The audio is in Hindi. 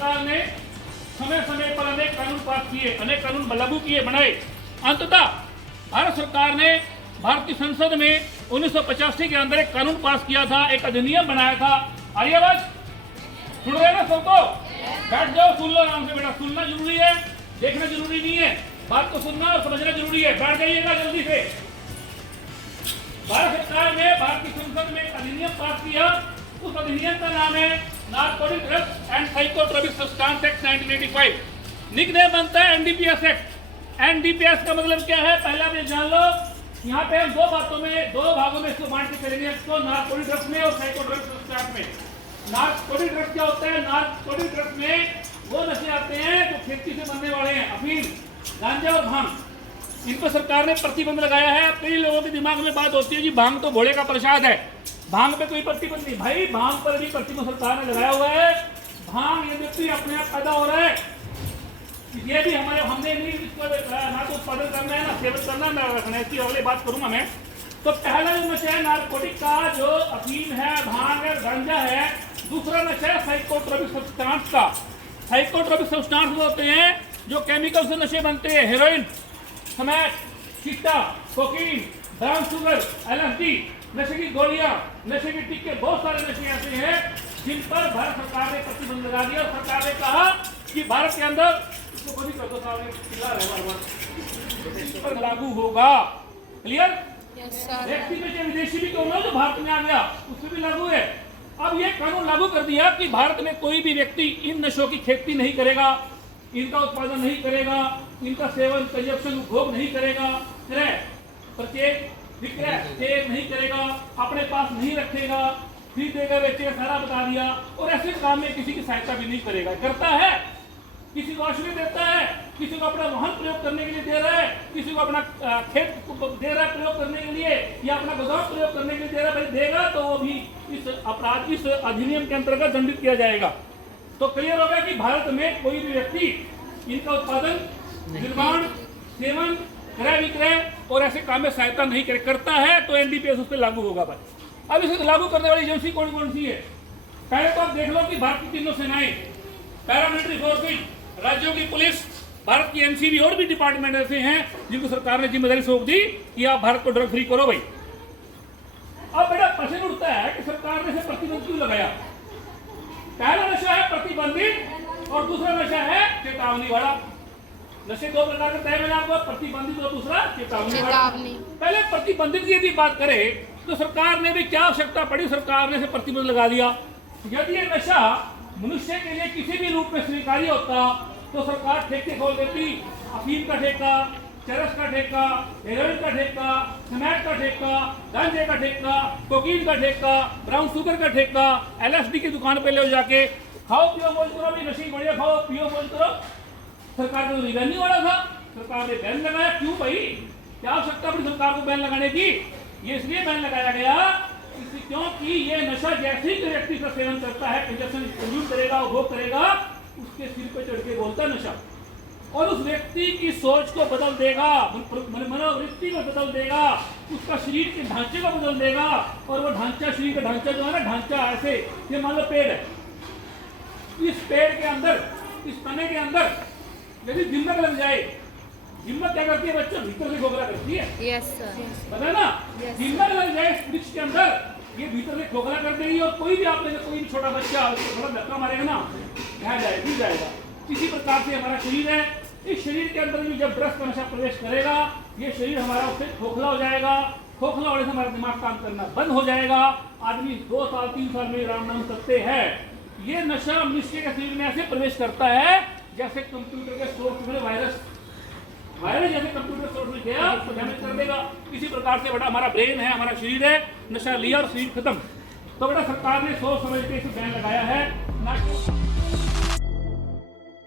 सरकार ने समय समय पर अनेक कानून पास किए, अनेक कानून लागू किए, बनाए। अंततः भारत सरकार ने भारतीय संसद में 1985 के अंदर एक कानून पास किया था, एक अधिनियम बनाया था। आर्यवाज सुन रहे ना सबको? बैठ जाओ, सुन लो आराम से बेटा। सुनना जरूरी है, देखना जरूरी नहीं है। बात को सुनना और समझना जरूरी है। बैठ जाइएगा जल्दी से। भारत सरकार ने भारतीय संसद में एक अधिनियम पास किया। उस अधिनियम का नाम है narcotic drugs and psychotropic substance act 1985। Nickname बनता है एनडीपीएस एक्ट। एनडीपीएस का मतलब क्या है, पहला भी जान लो। यहाँ पे हम दो भागों में इसको बांट के करेंगे, इसको नारकोटिक ड्रग्स में और साइकोट्रोपिक सब्सटेंस में। नारकोटिक ड्रग्स क्या होता है? नारकोटिक ड्रग्स में वो नशे आते हैं जो खेती से बनने वाले हैं, अफीम, गांजा और भांग। इन पर सरकार ने प्रतिबंध लगाया है। कई लोगों के दिमाग में बात होती है जी भांग तो भोले का प्रसाद है, भांग पे कोई प्रतिबंध नहीं। भाई भांग पर भी प्रतिबंध सरकार ने लगाया हुआ है। भांग यद्यपि अपने आप पैदा हो रहा है, ये भी हमने नहीं इसको ना तो उत्पादन करना है, ना सेवन करना है, ना रखना है। इसकी अगली बात करूंगा मैं। तो पहला जो नशा है नारकोटिक का, जो अफीम है, भांग है, गांजा है। दूसरा नशा है साइकोट्रोपिक सब्सटेंस का। साइकोट्रोपिक सब्सटेंस होते हैं जो केमिकल से नशे बनते हैं। हेरोइन, स्मैक, चिट्टा, कोकीन, ब्राउन शुगर, एलएसडी, नशे की गोलियां, नशे के टिक्के, बहुत सारे नशे ऐसे हैं जिन पर भारत सरकार ने प्रतिबंध लगा दिया। और सरकार ने कहा कि भारत के अंदर इसको खोजी कर दो, पर लागू होगा। क्लियर? व्यक्ति में चाहे विदेशी भी क्यों ना जो भारत में आ गया उसमें भी लागू है। अब ये कानून लागू कर दिया कि भारत में कोई भी व्यक्ति इन नशों की खेती नहीं करेगा, इनका उत्पादन नहीं करेगा, इनका सेवन, कंजप्शन, उपभोग नहीं करेगा, क्रय, प्रत्येक, विक्रय, सेव नहीं करेगा, अपने पास नहीं रखेगा, खरीदेगा, बेचेगा, सारा बता दिया। और ऐसे काम में किसी की सहायता भी नहीं करेगा। करता है, किसी को आश्रय देता है, किसी को अपना वाहन प्रयोग करने के लिए दे रहा है, किसी को अपना खेत दे रहा है प्रयोग करने के लिए, या अपना गोदाम प्रयोग करने के लिए दे रहा है, भाई देगा तो वो भी इस अपराध, इस अधिनियम के अंतर्गत दंडित किया जाएगा। तो क्लियर हो गया कि भारत में कोई भी व्यक्ति इनका उत्पादन, निर्माण, सेवन, क्रय विक्रय और ऐसे काम में सहायता नहीं करता है तो एनडीपीएस उस पर लागू होगा। भाई अब इसे लागू करने वाली एजेंसी कौन कौन सी है? पहले तो आप देख लो कि भारत की तीनों सेनाएं, पैरामिलिट्री फोर्सेज, राज्यों की पुलिस, भारत की एनसीबी और भी डिपार्टमेंट ऐसे हैं जिनको सरकार ने जिम्मेदारी सौंप दी कि आप भारत को ड्रग फ्री करो। भाई अब बेटा प्रश्न उठता है कि सरकार ने इसे प्रतिबंध क्यों लगाया? पहला नशा है प्रतिबंधित और दूसरा नशा है चेतावनी वाला। नशे दो प्रकार के तय मैंने आपको, प्रतिबंधित और दूसरा चेतावनी वाला। पहले प्रतिबंधित की यदि बात करें तो सरकार ने भी क्या आवश्यकता पड़ी, सरकार ने इसे प्रतिबंध लगा दिया। यदि ये नशा मनुष्य के लिए किसी भी रूप में स्वीकार्य होता तो सरकार ठेके खोल देती। अफीम का ठेका, चरस का ठेका, हेरोइन का ठेका, स्मैक का ठेका, गांजे का ठेका, कोकीन का ठेका, ब्राउन शुगर का ठेका, एलएसडी की दुकान पे ले जाके खाओ पियो मौज करो, भी नशे बढ़िया खाओ पियो मौज करो। सरकार को रिगन नहीं वाला था, सरकार ने बैन लगाया। क्यों भाई, क्या आवश्यकता पड़ी सरकार को बैन लगाने की? ये इसलिए बैन लगाया गया क्योंकि ये नशा जैसे ही व्यक्ति का सेवन करता है, कंजप्शन कंज्यूम करेगा, उपभोग करेगा, उसके सिर पे चढ़ के बोलता नशा, और उस व्यक्ति की सोच को बदल देगा, मनोवृत्ति को बदल देगा, उसका शरीर के ढांचे को बदल देगा। और वो ढांचा, शरीर का ढांचा जो है ना, ढांचा ऐसे, ये मान लो पेड़ है, इस पेड़ के अंदर, इस तने के अंदर यदि दीमक लग जाए, दीमक क्या करती है बच्चों? भीतर से खोखला करती है। यस सर, पता ना? दीमक लग जाए वृक्ष के अंदर, ये भीतर से खोखला कर देगी। और कोई भी आप कोई भी छोटा बच्चा थोड़ा धक्का मारेगा ना, गिर जाएगा। इसी प्रकार से हमारा शरीर है, इस शरीर के अंदर भी जब ड्रग्स का नशा प्रवेश करेगा, ये शरीर हमारा उससे खोखला हो जाएगा। खोखला होने से हमारा दिमाग काम करना बंद हो जाएगा। आदमी 2 साल 3 साल में राम नाम करते हैं। ये नशा मनुष्य के शरीर में ऐसे प्रवेश करता है जैसे कंप्यूटर के सॉफ्टवेयर वायरस जैसे कंप्यूटर सॉफ्टवेयर गया तो डैमेज कर देगा। इसी प्रकार से बेटा हमारा ब्रेन है, हमारा शरीर है, नशा लिया और शरीर खत्म। तो बेटा सरकार ने सोच समझ के इसे बैन लगाया है ना।